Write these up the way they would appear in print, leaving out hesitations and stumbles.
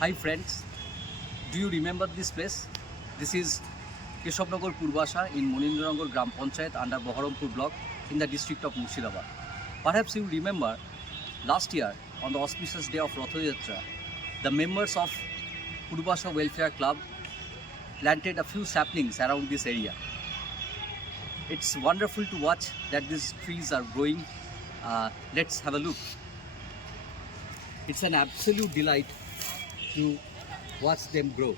Hi friends, do you remember this place? This is Keshavnagar Purvasha in Monindranagar Gram Panchayat under Baharampur block in the district of Murshidabad. Perhaps you remember last year on the auspicious day of Rath Yatra, the members of Purvasha Welfare Club planted a few saplings around this area. It's wonderful to watch that these trees are growing. Let's have a look. It's an absolute delight to watch them grow.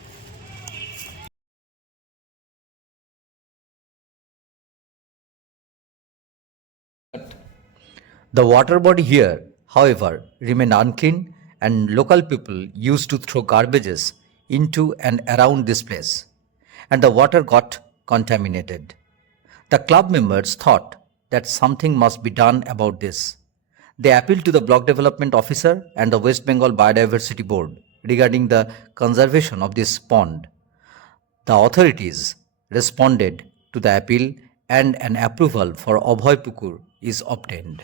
The water body here, however, remained unclean and local people used to throw garbages into and around this place, and the water got contaminated. The club members thought that something must be done about this. They appealed to the block development officer and the West Bengal Biodiversity Board regarding the conservation of this pond. The authorities responded to the appeal and an approval for Abhay Pukur is obtained.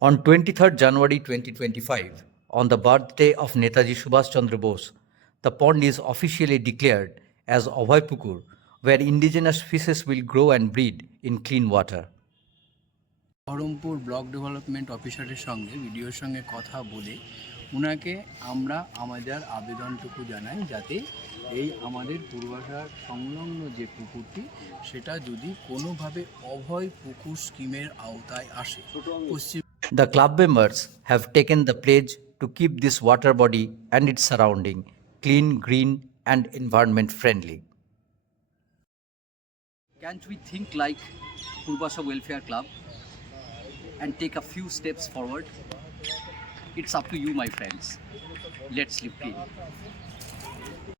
On 23rd January 2025, on the birthday of Netaji Subhash Chandra Bose, the pond is officially declared as Abhay Pukur, where indigenous fishes will grow and breed in clean water. Baharampur block development অফিসারের সঙ্গে ভিডিওর সঙ্গে কথা বলে ওনাকে আমরা আমাদের আবেদনটুকু জানাই যাতে এই আমাদের পূর্বাশার সংলগ্ন যে পুকুরটি সেটা যদি কোনোভাবে অভয় পুকুর স্কিমের আওতায় আসে। পশ্চিম The club members have taken the pledge to keep this water body and its surrounding clean, green and environment friendly. Can't we think like Purvasha Welfare Club and take a few steps forward? It's up to you, my friends. Let's live clean.